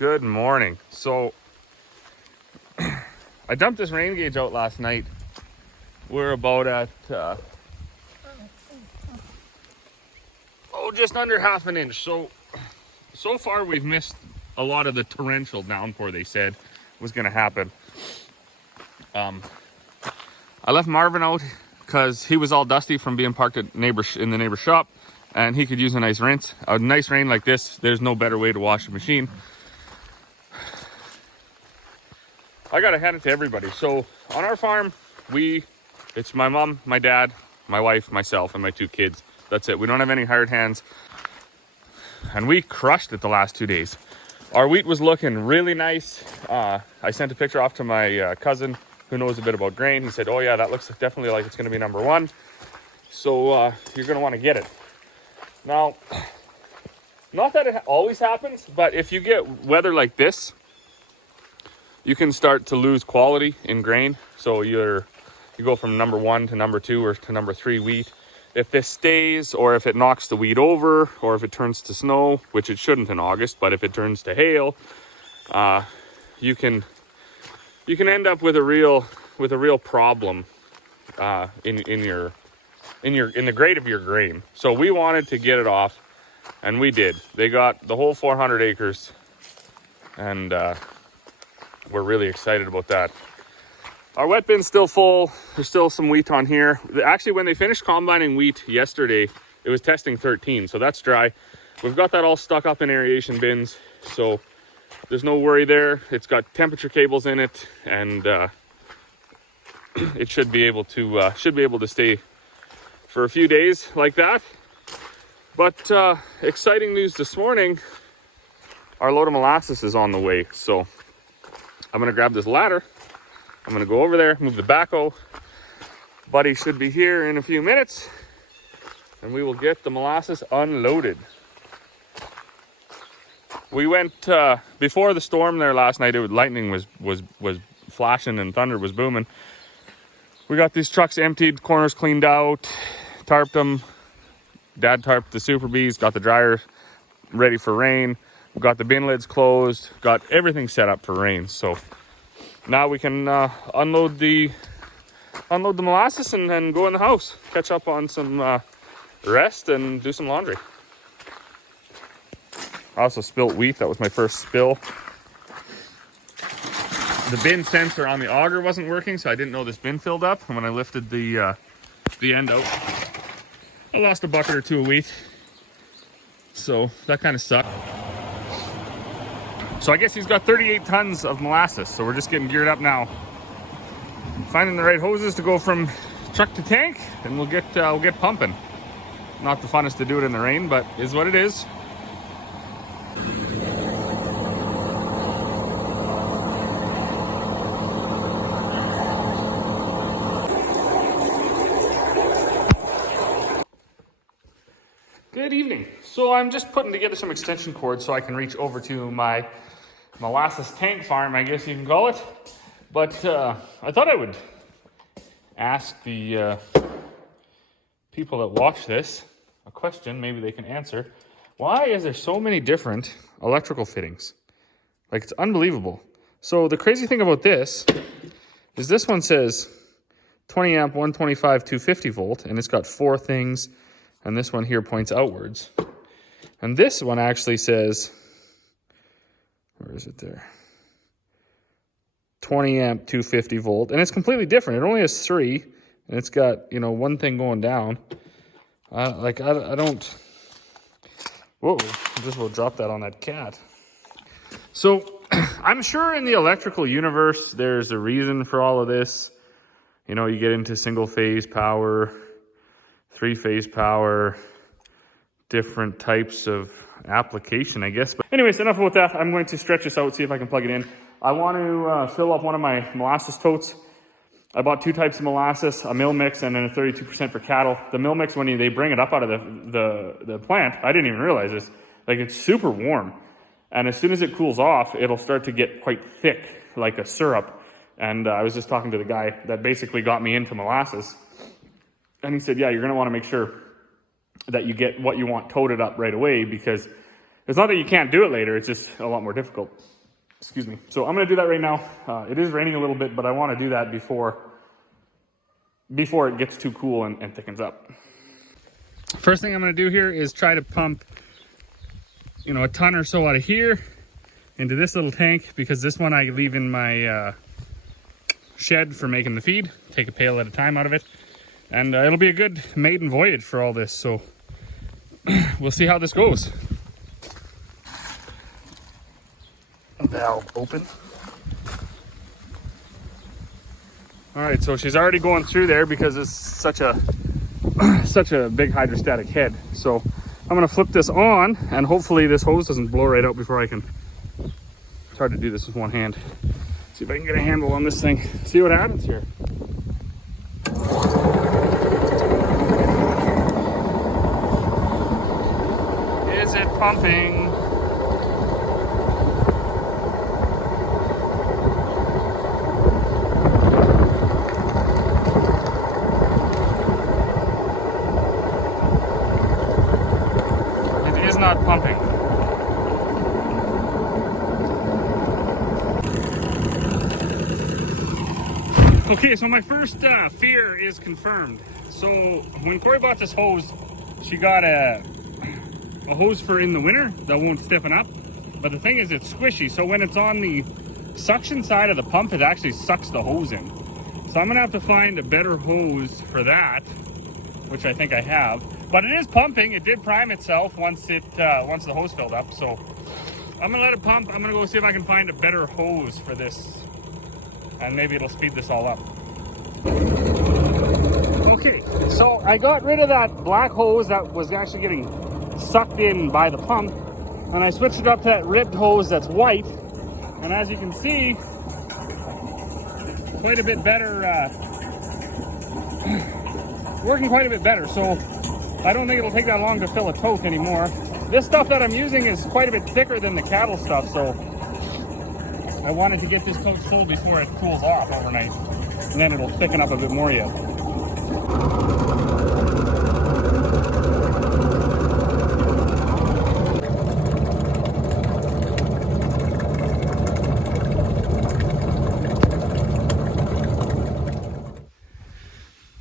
Good morning. So I dumped this rain gauge out last night. We're about at just under half an inch. So far we've missed a lot of the torrential downpour they said was going to happen. I left Marvin out because he was all dusty from being parked at in the neighbor's shop, and he could use a nice rinse. A nice rain like this, there's no better way to wash a machine. I gotta hand it to everybody. So on our farm, it's my mom, my dad, my wife, myself, and my 2 kids. That's it. We don't have any hired hands. And we crushed it the last 2 days. Our wheat was looking really nice. I sent a picture off to my cousin who knows a bit about grain. He said, oh yeah, that looks definitely like it's gonna be number 1. So you're gonna wanna get it. Now, not that it always happens, but if you get weather like this, you can start to lose quality in grain. So you go from number 1 to number 2 or to number 3 wheat. If this stays, or if it knocks the wheat over, or if it turns to snow, which it shouldn't in August, but if it turns to hail, you can end up with a real problem in the grade of your grain. So we wanted to get it off, and we did. They got the whole 400 acres, and we're really excited about that. Our wet bin's still full. There's still some wheat on here. Actually, when they finished combining wheat yesterday, it was testing 13, so that's dry. We've got that all stuck up in aeration bins, so there's no worry there. It's got temperature cables in it, and it should be able to stay for a few days like that. But exciting news this morning, our load of molasses is on the way. So I'm gonna grab this ladder. I'm gonna go over there, move the backhoe. Buddy should be here in a few minutes, and we will get the molasses unloaded. We went before the storm there last night. Lightning was flashing and thunder was booming. We got these trucks emptied, corners cleaned out, tarped them. Dad tarped the Super Bees, got the dryer ready for rain. We got the bin lids closed, got everything set up for rain. So now we can unload the molasses and then go in the house, catch up on some rest and do some laundry. I also spilt wheat. That was my first spill. The bin sensor on the auger wasn't working, so I didn't know this bin filled up. And when I lifted the end out, I lost a bucket or 2 of wheat. So that kind of sucked. So I guess he's got 38 tons of molasses. So we're just getting geared up now. Finding the right hoses to go from truck to tank, and we'll get pumping. Not the funnest to do it in the rain, but is what it is. Good evening. So I'm just putting together some extension cords so I can reach over to my molasses tank farm, I guess you can call it. But I thought I would ask the people that watch this a question, maybe they can answer. Why is there so many different electrical fittings? Like, it's unbelievable. So the crazy thing about this is this one says 20 amp, 125, 250 volt, and it's got 4 things. And this one here points outwards. And this one actually says, where is it there? 20 amp, 250 volt. And it's completely different. It only has 3. And it's got, 1 thing going down. I don't... Whoa, just will drop that on that cat. So, I'm sure in the electrical universe, there's a reason for all of this. You get into single phase power, 3-phase power, different types of application, I guess. But anyways, enough about that. I'm going to stretch this out, see if I can plug it in. I want to fill up one of my molasses totes. I bought 2 types of molasses, a mill mix and then a 32% for cattle. The mill mix, when they bring it up out of the plant, I didn't even realize this, like, it's super warm. And as soon as it cools off, it'll start to get quite thick, like a syrup. And I was just talking to the guy that basically got me into molasses. And he said, yeah, you're going to want to make sure that you get what you want toted up right away, because It's not that you can't do it later, it's just a lot more difficult. Excuse me. So I'm gonna do that right now. It is raining a little bit, but I wanna do that before it gets too cool and thickens up. First thing I'm gonna do here is try to pump, you know, a ton or so out of here into this little tank, because this one I leave in my shed for making the feed. Take a pail at a time out of it. And it'll be a good maiden voyage for all this, so we'll see how this goes. Valve open. All right, so she's already going through there because it's such a big hydrostatic head. So I'm gonna flip this on, and hopefully this hose doesn't blow right out before I can. It's hard to do this with one hand. See if I can get a handle on this thing. See what happens here. Is it pumping? It is not pumping. Okay, so my first fear is confirmed. So when Corey bought this hose, she got a hose for in the winter that won't stiffen up. But the thing is, it's squishy, so when it's on the suction side of the pump, it actually sucks the hose in. So I'm gonna have to find a better hose for that, which I think I have. But it is pumping. It did prime itself once the hose filled up. So I'm gonna let it pump. I'm gonna go see if I can find a better hose for this, and maybe it'll speed this all up. Okay, so I got rid of that black hose that was actually getting sucked in by the pump, and I switched it up to that ribbed hose that's white. And as you can see, quite a bit better, working quite a bit better. So I don't think it'll take that long to fill a tote anymore. This stuff that I'm using is quite a bit thicker than the cattle stuff, so I wanted to get this tote full before it cools off overnight, and then it'll thicken up a bit more yet.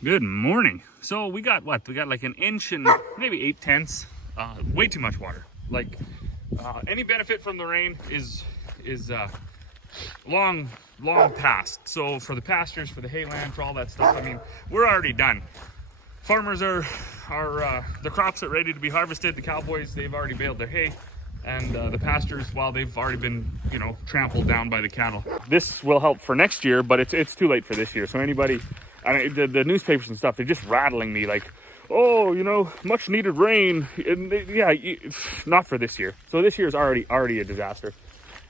Good morning. So we got what? We got like an inch and maybe 8/10. Way too much water. Like any benefit from the rain is long past. So for the pastures, for the hayland, for all that stuff, I mean, we're already done. Farmers are the crops are ready to be harvested. The cowboys, they've already baled their hay, and the pastures, well, they've already been, you know, trampled down by the cattle. This will help for next year, but it's too late for this year. So anybody, the newspapers and stuff, they're just rattling me like, oh, you know, much needed rain. And yeah, not for this year. So this year is already a disaster.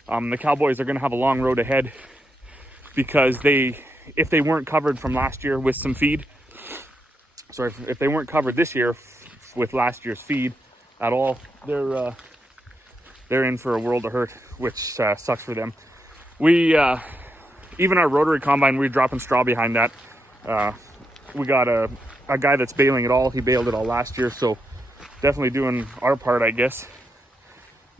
The cowboys are going to have a long road ahead, because if they weren't covered from last year with some feed, so if they weren't covered this year with last year's feed at all, they're in for a world of hurt, which sucks for them. We even our rotary combine, we're dropping straw behind that. We got a guy that's baling it all. He baled it all last year, so definitely doing our part, I guess.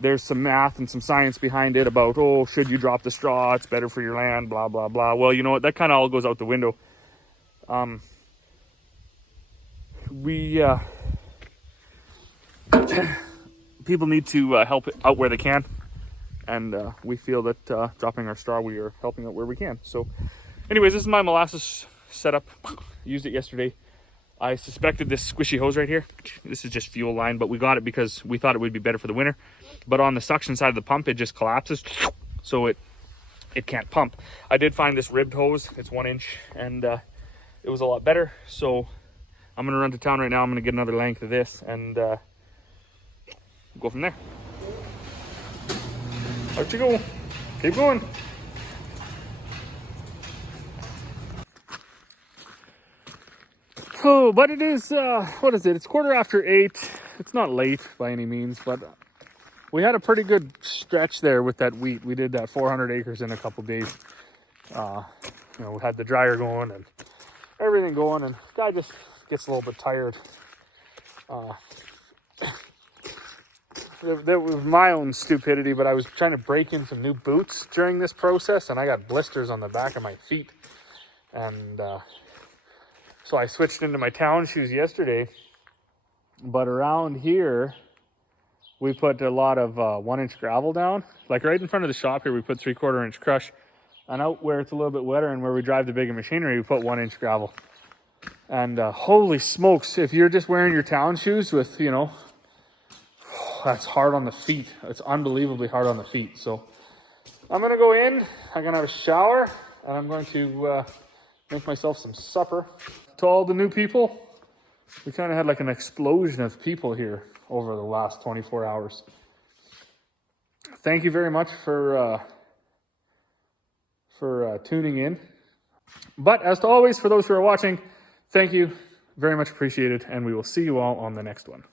There's some math and some science behind it about, oh, should you drop the straw? It's better for your land, blah, blah, blah. Well, you know what? That kind of all goes out the window. People need to help out where they can. And we feel that dropping our straw, we are helping out where we can. So anyways, this is my molasses setup. Used it yesterday. I suspected this squishy hose right here. This is just fuel line, but we got it because we thought it would be better for the winter. But on the suction side of the pump, it just collapses, so it can't pump. I did find this ribbed hose. It's 1 inch, and it was a lot better. So I'm gonna run to town right now. I'm gonna get another length of this, and go from there. Out you go. Keep going. Oh, but it is, what is it? It's 8:15. It's not late by any means, but we had a pretty good stretch there with that wheat. We did that 400 acres in a couple days. You know, we had the dryer going and everything going, and guy just gets a little bit tired. that was my own stupidity, but I was trying to break in some new boots during this process, and I got blisters on the back of my feet. And so I switched into my town shoes yesterday. But around here, we put a lot of 1-inch gravel down. Like right in front of the shop here, we put 3/4-inch crush. And out where it's a little bit wetter and where we drive the bigger machinery, we put 1-inch gravel. And holy smokes, if you're just wearing your town shoes with, you know, that's hard on the feet. It's unbelievably hard on the feet. So I'm going to go in, I'm going to have a shower, and I'm going to make myself some supper. To all the new people, we kind of had like an explosion of people here over the last 24 hours. Thank you very much for tuning in. But as always, for those who are watching, thank you. Very much appreciated. And we will see you all on the next one.